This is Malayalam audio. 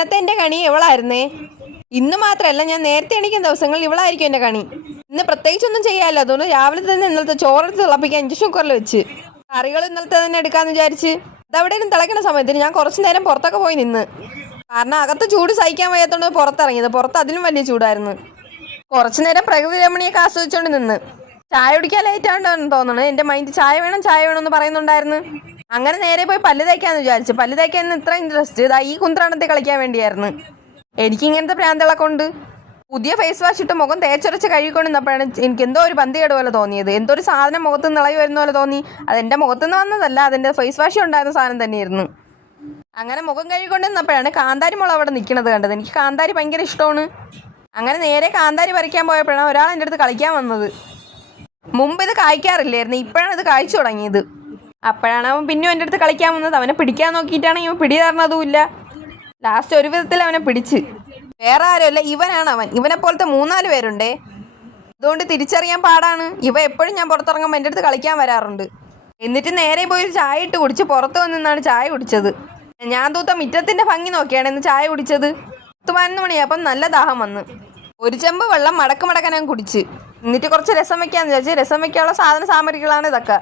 ഇന്നത്തെ എൻ്റെ കണി ഇവളായിരുന്നേ. ഇന്ന് മാത്രമല്ല, ഞാൻ നേരത്തെ എണീക്കുന്ന ദിവസങ്ങളിൽ ഇവളായിരിക്കും എൻ്റെ കണി. ഇന്ന് പ്രത്യേകിച്ചൊന്നും ചെയ്യാമല്ലോ, അതുകൊണ്ട് രാവിലെ തന്നെ ഇന്നലത്തെ ചോറെടുത്ത് തിളപ്പിക്കാൻ ഇഞ്ചക്ഷൻ കുക്കറിൽ വെച്ച് കറികൾ ഇന്നലത്തെ തന്നെ എടുക്കാമെന്ന് വിചാരിച്ച് അതെവിടെയും തിളയ്ക്കുന്ന സമയത്തിന് ഞാൻ കുറച്ച് നേരം പുറത്തൊക്കെ പോയി നിന്ന്. കാരണം അകത്ത് ചൂട് സഹിക്കാൻ വയ്യാത്തതുകൊണ്ട് പുറത്തിറങ്ങിയത്. പുറത്ത് അതിലും വലിയ ചൂടായിരുന്നു. കുറച്ചു നേരം പ്രകൃതി രമണിയൊക്കെ ആസ്വദിച്ചുകൊണ്ട് നിന്ന്. ചായ കുടിക്കാൻ ലേറ്റ് ആണെന്ന് തോന്നുന്നു. എൻ്റെ മൈൻഡ് ചായ വേണം എന്ന് പറയുന്നുണ്ടായിരുന്നു. അങ്ങനെ നേരെ പോയി പല്ല് തേക്കാന്ന് വിചാരിച്ചു. പല്ല് തേക്കാൻ ഇത്ര ഇൻട്രസ്റ്റ് ഇതാ ഈ കുന്ത്രാണത്തെ കളിക്കാൻ വേണ്ടിയായിരുന്നു. എനിക്ക് ഇങ്ങനത്തെ പ്രാന്തകളൊക്കെ ഉണ്ട്. പുതിയ ഫേസ് വാഷ് ഇട്ട് മുഖം തേച്ചൊരച്ച് കഴുകിക്കൊണ്ടിരുന്നപ്പോഴാണ് എനിക്ക് എന്തോ ഒരു പന്തികേട് പോലെ തോന്നിയത്. എന്തോ ഒരു സാധനം മുഖത്ത് നിന്ന് ഇളകി വരുന്ന പോലെ തോന്നി. അതെൻ്റെ മുഖത്തു നിന്ന് വന്നതല്ല, അതിൻ്റെ ഫേസ് വാഷ് ഉണ്ടായിരുന്ന സാധനം തന്നെയായിരുന്നു. അങ്ങനെ മുഖം കഴുകിക്കൊണ്ടിരുന്നപ്പോഴാണ് കാന്താരി മുളക് അവിടെ നിൽക്കുന്നത് കണ്ടത്. എനിക്ക് കാന്താരി ഭയങ്കര ഇഷ്ടമാണ്. അങ്ങനെ നേരെ കാന്താരി പറിക്കാൻ പോയപ്പോഴാണ് ഒരാൾ എൻ്റെ അടുത്ത് കളിക്കാൻ വന്നത്. മുമ്പ് ഇത് കായ്ക്കാറില്ലായിരുന്നു, ഇപ്പോഴാണ് ഇത് കായ്ച്ചു തുടങ്ങിയത്. അപ്പോഴാണ് അവൻ പിന്നെയും എൻ്റെ അടുത്ത് കളിക്കാൻ വന്നത്. അവനെ പിടിക്കാൻ നോക്കിയിട്ടാണെങ്കിൽ ഇവൻ പിടി തരണതുമില്ല. ലാസ്റ്റ് ഒരു വിധത്തിൽ അവനെ പിടിച്ച്. വേറെ ആരുമല്ല, ഇവനാണ് അവൻ. ഇവനെ പോലത്തെ 3-4 പേരുണ്ടേ, അതുകൊണ്ട് തിരിച്ചറിയാൻ പാടാണ്. ഇവ എപ്പോഴും ഞാൻ പുറത്തിറങ്ങുമ്പോൾ എൻ്റെ അടുത്ത് കളിക്കാൻ വരാറുണ്ട്. എന്നിട്ട് നേരെ പോയി ഒരു ചായ ഇട്ട് കുടിച്ച് പുറത്ത് വന്നിന്നാണ് ചായ കുടിച്ചത്. ഞാൻ തൂത്ത മിറ്റത്തിൻ്റെ ഭംഗി നോക്കിയാണ് ഇന്ന് ചായ കുടിച്ചത്. 11 മണിയായപ്പം നല്ല ദാഹം വന്ന് ഒരു ചെമ്പ് വെള്ളം മടക്ക് മടക്കാൻ ഞാൻ കുടിച്ച്. എന്നിട്ട് കുറച്ച് രസം വയ്ക്കാമെന്ന് വിചാരിച്ച് രസം വയ്ക്കാനുള്ള സാധന സാമഗ്രികളാണ് ഇതൊക്കെ.